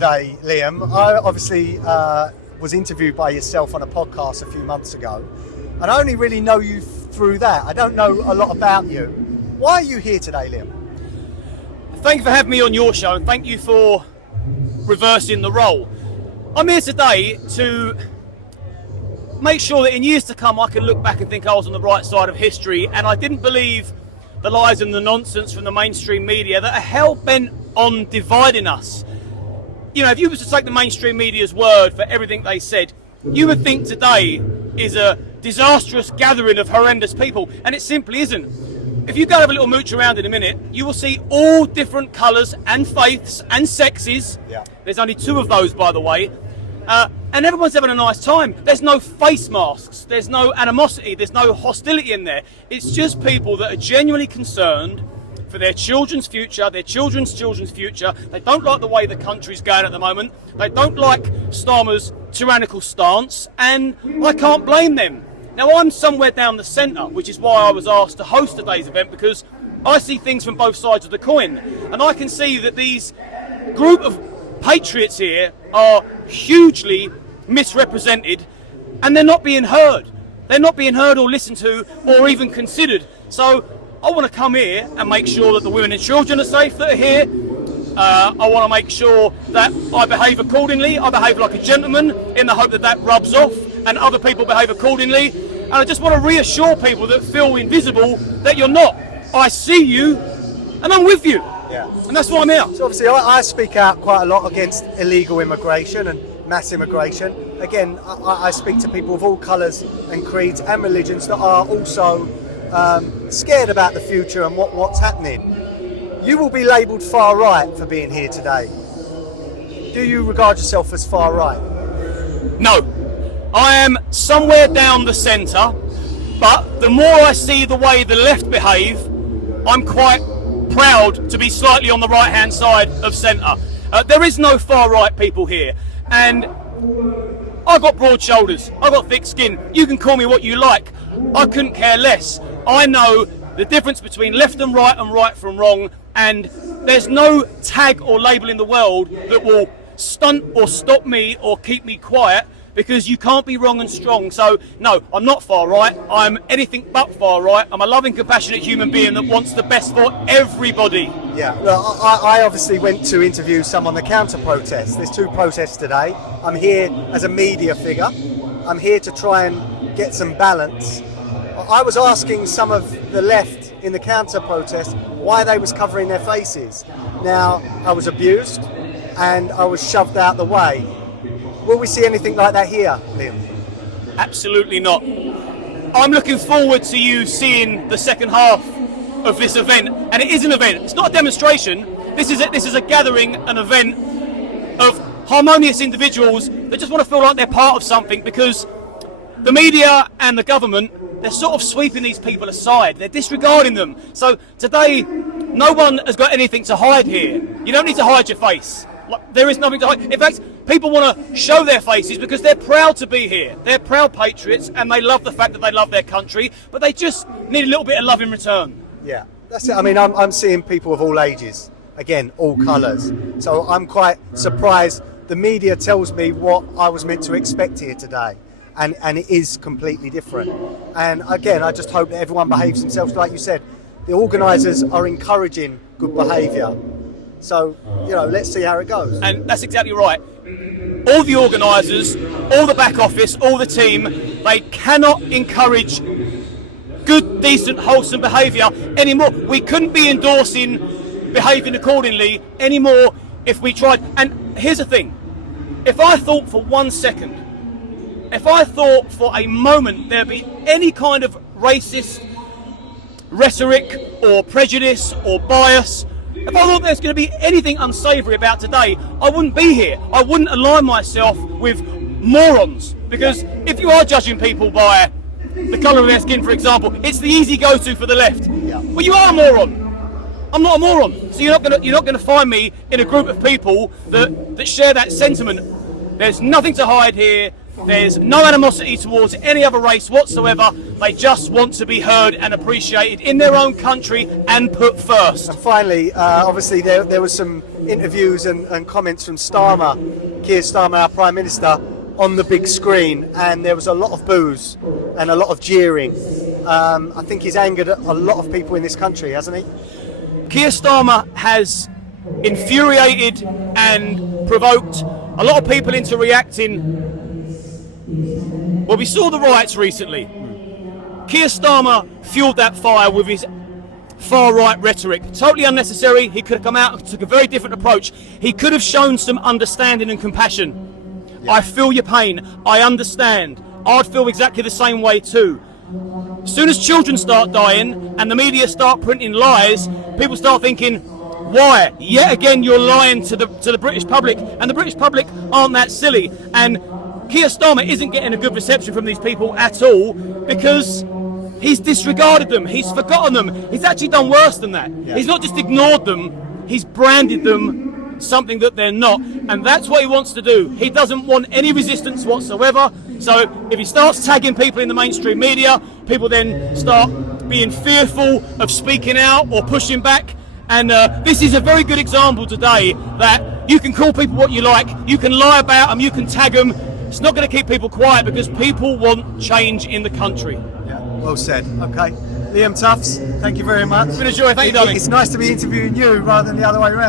Today, Liam, I obviously was interviewed by yourself on a podcast a few months ago, and I only really know you through that. I don't know a lot about you. Why are you here today, Liam? Thank you for having me on your show, and thank you for reversing the role. I'm here today to make sure that in years to come I can look back and think I was on the right side of history, and I didn't believe the lies and the nonsense from the mainstream media that are hell-bent on dividing us. You know, if you were to take the mainstream media's word for everything they said, you would think today is a disastrous gathering of horrendous people, and it simply isn't. If you go have a little mooch around in a minute, you will see all different colours and faiths and sexes. Yeah. There's only 2 of those, by the way. And everyone's having a nice time. There's no face masks, there's no animosity, there's no hostility in there. It's just people that are genuinely concerned for their children's future, their children's future. They don't like the way the country's going at the moment. They don't like Starmer's tyrannical stance, and I can't blame them. Now, I'm somewhere down the centre, which is why I was asked to host today's event, because I see things from both sides of the coin. And I can see that these group of patriots here are hugely misrepresented, and they're not being heard. They're not being heard or listened to or even considered. So I want to come here and make sure that the women and children are safe that are here. I want to make sure that I behave accordingly. I behave like a gentleman in the hope that that rubs off and other people behave accordingly. And I just want to reassure people that feel invisible that you're not. I see you and I'm with you. Yeah. And that's why I'm here. So obviously I speak out quite a lot against illegal immigration and mass immigration. Again, I speak to people of all colours and creeds and religions that are also scared about the future and what's happening. You will be labelled far right for being here today. Do you regard yourself as far right? No, I am somewhere down the centre, but the more I see the way the left behave, I'm quite proud to be slightly on the right hand side of centre. There is no far right people here, and I've got broad shoulders, I've got thick skin. You can call me what you like, I couldn't care less. I know the difference between left and right from wrong, and there's no tag or label in the world that will stunt or stop me or keep me quiet, because you can't be wrong and strong. So no, I'm not far right, I'm anything but far right. I'm a loving, compassionate human being that wants the best for everybody. Yeah, well, I obviously went to interview some on the counter-protest. There's 2 protests today. I'm here as a media figure. I'm here to try and get some balance. I was asking some of the left in the counter-protest why they was covering their faces. Now, I was abused and I was shoved out the way. Will we see anything like that here, Liam? Absolutely not. I'm looking forward to you seeing the second half of this event, and it is an event. It's not a demonstration. This is a gathering, an event of harmonious individuals that just want to feel like they're part of something, because the media and the government, they're sort of sweeping these people aside. They're disregarding them. So today, no one has got anything to hide here. You don't need to hide your face. There is nothing to hide. In fact, people want to show their faces because they're proud to be here. They're proud patriots and they love the fact that they love their country, but they just need a little bit of love in return. Yeah, that's it. I mean, I'm seeing people of all ages, again, all colours. So I'm quite surprised. The media tells me what I was meant to expect here today, and it is completely different. And again, I just hope that everyone behaves themselves. Like you said, the organisers are encouraging good behaviour. So, you know, let's see how it goes. And that's exactly right. All the organisers, all the back office, all the team, they cannot encourage good, decent, wholesome behaviour anymore. We couldn't be endorsing behaving accordingly anymore if we tried. And here's the thing. If I thought for 1 second, if I thought for a moment there'd be any kind of racist rhetoric or prejudice or bias, if I thought there's going to be anything unsavoury about today, I wouldn't be here. I wouldn't align myself with morons. Because if you are judging people by the colour of their skin, for example, it's the easy go-to for the left. Yeah. Well, you are a moron. I'm not a moron. So you're not going to find me in a group of people that share that sentiment. There's nothing to hide here. There's no animosity towards any other race whatsoever. They just want to be heard and appreciated in their own country and put first. And finally, obviously there was some interviews and comments from Starmer, Keir Starmer, our Prime Minister, on the big screen, and there was a lot of boos and a lot of jeering. I think he's angered a lot of people in this country, hasn't he? Keir Starmer has infuriated and provoked a lot of people into reacting. Well, we saw the riots recently. Keir Starmer fueled that fire with his far-right rhetoric. Totally unnecessary. He could have come out and took a very different approach. He could have shown some understanding and compassion. Yeah. I feel your pain. I understand. I'd feel exactly the same way too. As soon as children start dying and the media start printing lies, people start thinking, why? Yet again, you're lying to the British public, and the British public aren't that silly. And Keir Starmer isn't getting a good reception from these people at all because he's disregarded them, he's forgotten them. He's actually done worse than that. Yeah. He's not just ignored them, he's branded them something that they're not, and that's what he wants to do. He doesn't want any resistance whatsoever. So if he starts tagging people in the mainstream media, people then start being fearful of speaking out or pushing back. And this is a very good example today that you can call people what you like, you can lie about them, you can tag them. It's not going to keep people quiet because people want change in the country. Yeah, well said. Okay. Liam Tufts, thank you very much. It's been a joy. Thank you, darling. It's nice to be interviewing you rather than the other way around.